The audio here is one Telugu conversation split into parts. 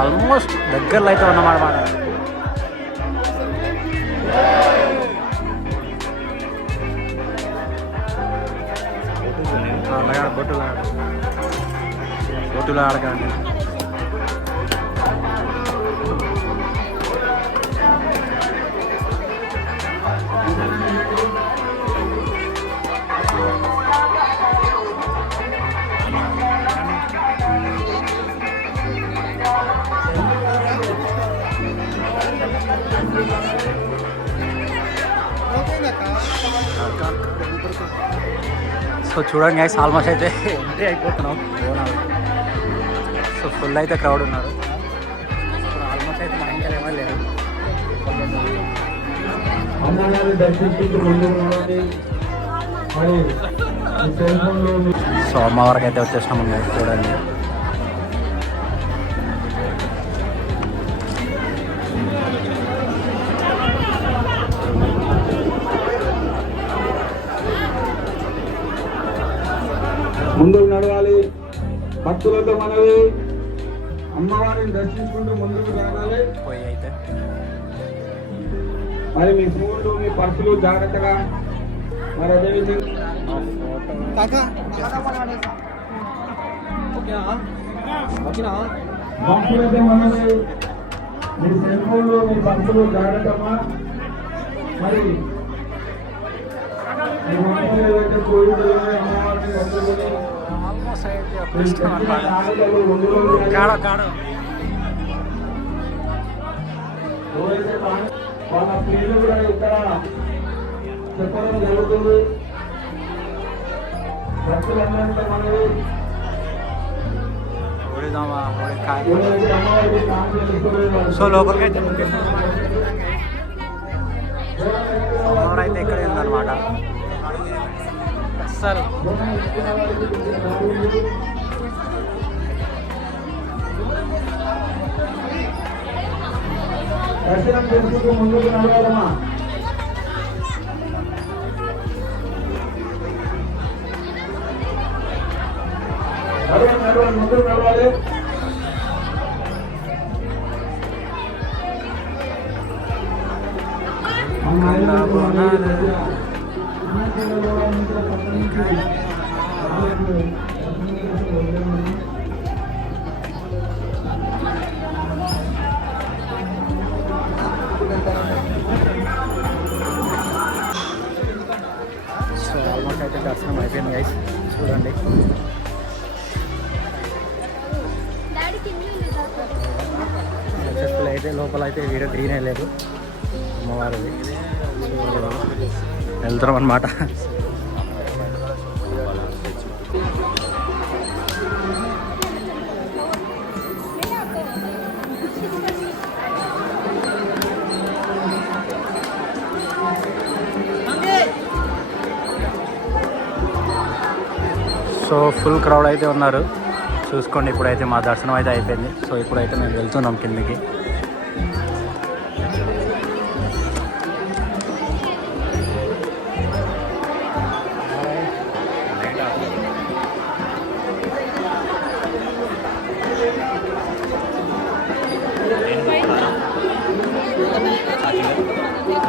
ఆల్మోస్ట్ దగ్గరలో అయితే ఉన్నామన్నమాట. బొట్టులు ఆడకండి. సో చూడండి గైస్, ఆల్మోస్ట్ అయితే ఎంట్రీ అయిపోతున్నాం. సో ఫుల్ అయితే క్రౌడ్ ఉన్నారు. ఆల్మోస్ట్ అయితే మా ఇంకా ఏమో లేదు. సో అమ్మవారికి అయితే వచ్చేసినాము చూడండి. ముందుకు నడవాలి, భక్తులతో మనవి, అమ్మవారిని దర్శించుకుంటూ ముందుకు నడవాలి. మరి మీ ఫోన్లు మీ పర్సులు జాగ్రత్తగా. మరి అదేవిధంగా భక్తులతో మనవి, మీ సెల్ ఫోన్లు మీ పర్సులు జాగ్రత్తమా. మరి వాళ్ళ పేర్లు కూడా ఇక్కడ చెప్పడం జరుగుతుంది. భక్తులందరితో మనవి సో లోపలికి అయితే అయితే ఇక్కడ ఉందన్నమాట. అస్సలు దర్శనం చేసుకుంటూ ముందుకు నడవాలమ్మా. నడవాలి, ముందుకు నడవాలి. సో ఆల్మోస్ట్ అయితే దర్శనం అయిపోయింది గైస్, చూడండి. సక్సెస్ఫుల్ అయితే లోపల అయితే వీడియో తీయనే లేదు అమ్మవారిది. వెళ్తున్నాం అన్నమాట. సో ఫుల్ క్రౌడ్ అయితే ఉన్నారు చూసుకోండి. ఇప్పుడైతే మా దర్శనం అయితే అయిపోయింది. సో ఇప్పుడైతే మేము వెళ్తున్నాం కిందకి.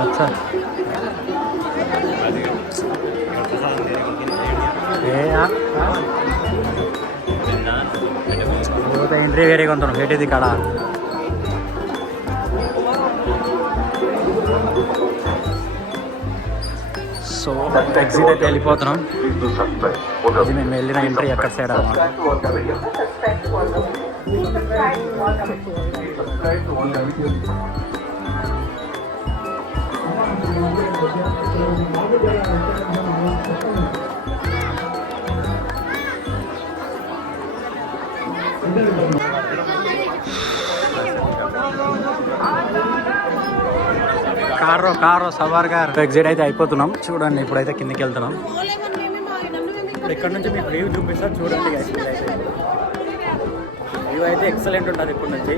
అచ్చా ఎంట్రీ వేరేగా ఉంటాను హేటిది కాడ. సో ఎగ్జిట్ అయితే వెళ్ళిపోతున్నాం. ఇది మేము వెళ్ళిన ఎంట్రీ ఎక్కడ సైడ్ అన్నమాట. కారు సవార్ గారు ఎగ్జిట్ అయితే అయిపోతున్నాం. చూడండి ఇప్పుడైతే కిందకి వెళ్తున్నాం. ఇప్పుడు ఇక్కడ నుంచి మీకు వ్యూ చూపిస్తాను చూడండి. వ్యూ అయితే ఎక్సలెంట్ ఉంటుంది ఇక్కడ నుంచి.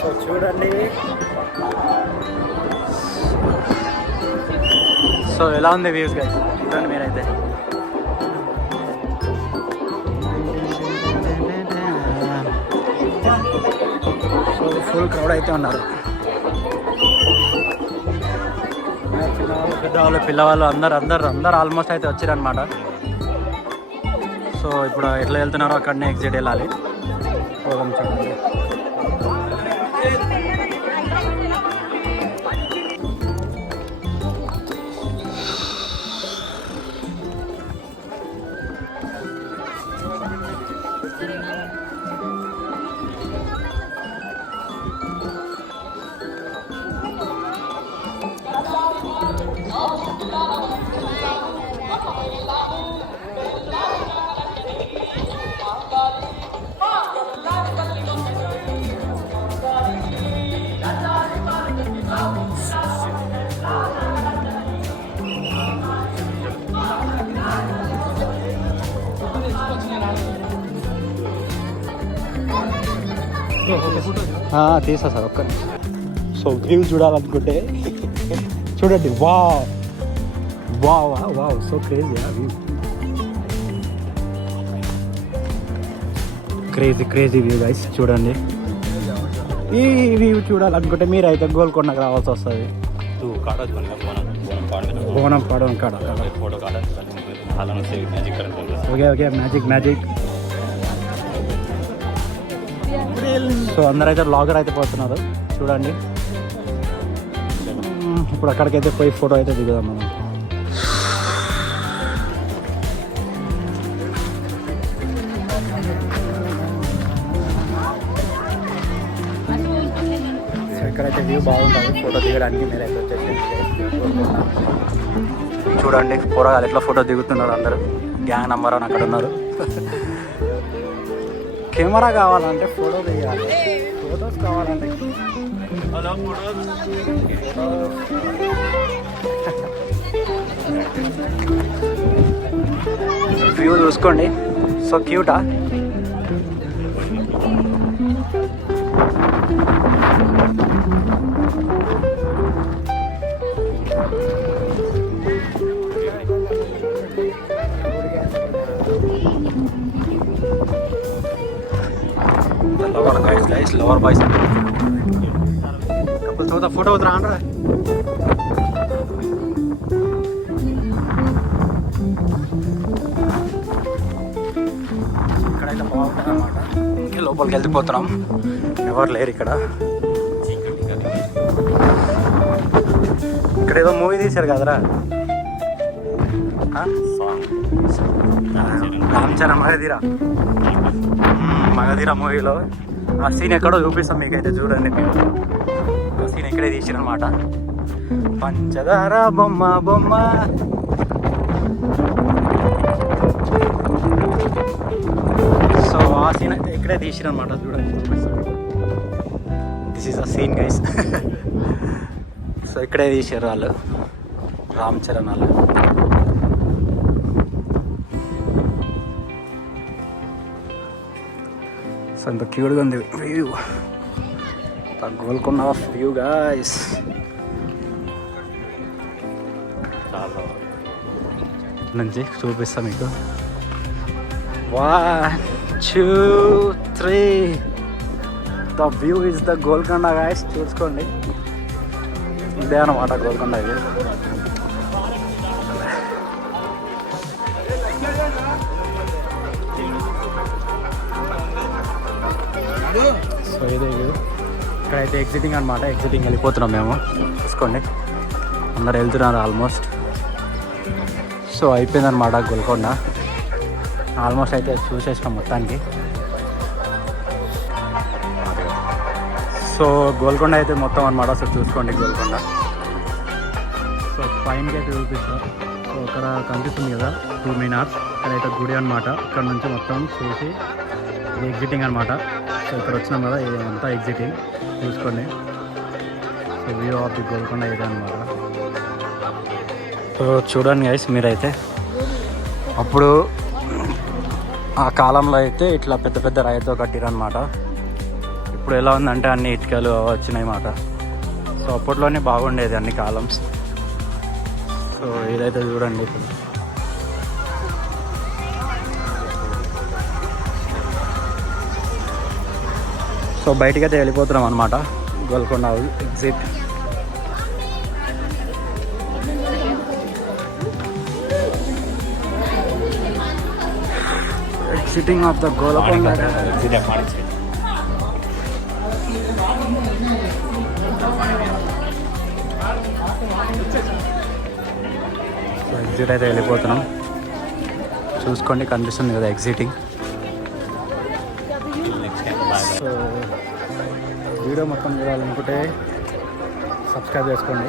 సో చూడండి. సో ఎలా ఉంది వ్యూస్ గైస్ చూడండి మీరైతే. సో ఫుల్ క్రౌడ్ అయితే ఉన్నారు. పెద్దవాళ్ళు పిల్లవాళ్ళు అందరు ఆల్మోస్ట్ అయితే వచ్చారనమాట. సో ఇప్పుడు ఎట్లా వెళ్తున్నారో అక్కడనే ఎగ్జిట్ వెళ్ళాలి. పోదాం చూడండి. తీసా సార్ ఒక్క. సో వ్యూ చూడాలనుకుంటే చూడండి. Wow wow wow so crazy view. Crazy view guys చూడండి. ఈ వ్యూ చూడాలనుకుంటే మీరైతే గోల్కొండకు రావాల్సి వస్తుంది. బోనం పాడడం కాడ. Okay magic. సో అందరైతే బ్లాగర్ అయితే పోతున్నారు చూడండి. ఇప్పుడు అక్కడికైతే పోయి ఫోటో అయితే దిగుదాం మనం. సో ఇక్కడైతే వ్యూ బాగుంటుంది ఫోటో దిగడానికి. మీరైతే వచ్చేసి చూడండి పోరగాలు ఎట్లా ఫోటో దిగుతున్నారు. అందరూ గ్యాంగ్ నెంబర్ అని అక్కడ ఉన్నారు. కెమెరా కావాలంటే ఫోటో దిగాలి. ఫొటోస్ కావాలంటే వ్యూ చూసుకోండి. సో క్యూటా. లవర్ బాయ్స్ ఫోటో వద్దురా అనరా. ఇక్కడైతే బాగుంటుంది అన్నమాట. ఇంకా లోపలికి వెళ్ళిపోతున్నాం. ఎవరు లేరు ఇక్కడ. ఇక్కడ ఏదో మూవీ తీశారు కదరా. రామ్ చరణ్ మగధీర మూవీలో ఆ సీన్ ఎక్కడో చూపిస్తాం మీకైతే. చూడండి మీరు ఆ సీన్ ఇక్కడే తీసిరనమాట. పంచదార బొమ్మ. సో ఆ సీన్ అయితే ఇక్కడే తీసిరనమాట. చూడండి this is a scene guys. So ఇక్కడే తీసారు వాళ్ళు రామ్ చరణ్ వాళ్ళు. సో ఇంత క్యూట్గా ఉంది వ్యూ. Golconda view guys. నుంచి చూపిస్తా మీకు. 1 2 3 the view is the Golconda guys. చూసుకోండి ఇదే అన్నమాట గోల్కొండ ఇది. సో ఇదే వ్యూ. ఇక్కడైతే ఎగ్జిటింగ్ అనమాట. ఎగ్జిటింగ్ వెళ్ళిపోతున్నాం మేము. చూసుకోండి అందరు వెళ్తున్నారు ఆల్మోస్ట్. సో అయిపోయిందనమాట గోల్కొండ. ఆల్మోస్ట్ అయితే చూసేసినాం మొత్తానికి. సో గోల్కొండ అయితే మొత్తం అనమాట. సో చూసుకోండి గోల్కొండ. సో పైనకి అయితే చూపిస్తాం. సో అక్కడ కనిపిస్తుంది కదా 2 మీనార్స్. ఇక్కడైతే గుడి అనమాట. ఇక్కడ నుంచి మొత్తం చూసి ఇది ఎగ్జిటింగ్ అనమాట. సో ఇక్కడ వచ్చినాం కదా ఇదంతా ఎగ్జిటింగ్ చూసుకోండి. So so view of the Golconda area అనమాట. సో చూడండి గైస్ మీరైతే, అప్పుడు ఆ కాలంలో అయితే ఇట్లా పెద్ద పెద్ద రాయితో కట్టిరనమాట. ఇప్పుడు ఎలా ఉందంటే అన్ని ఇటుకలు వచ్చినాయి అన్నమాట. సో అప్పట్లోనే బాగుండేది అన్ని కాలమ్స్. సో ఇదైతే చూడండి ఇప్పుడు. సో బయటికి అయితే వెళ్ళిపోతున్నాం అనమాట, Golconda exit. Exiting of the Golconda. So exit అయితే వెళ్ళిపోతున్నాం. చూసుకోండి కనిపిస్తుంది కదా ఎగ్జిటింగ్. సో వీడియో మొత్తం చూడాలనుకుంటే సబ్స్క్రైబ్ చేసుకోండి.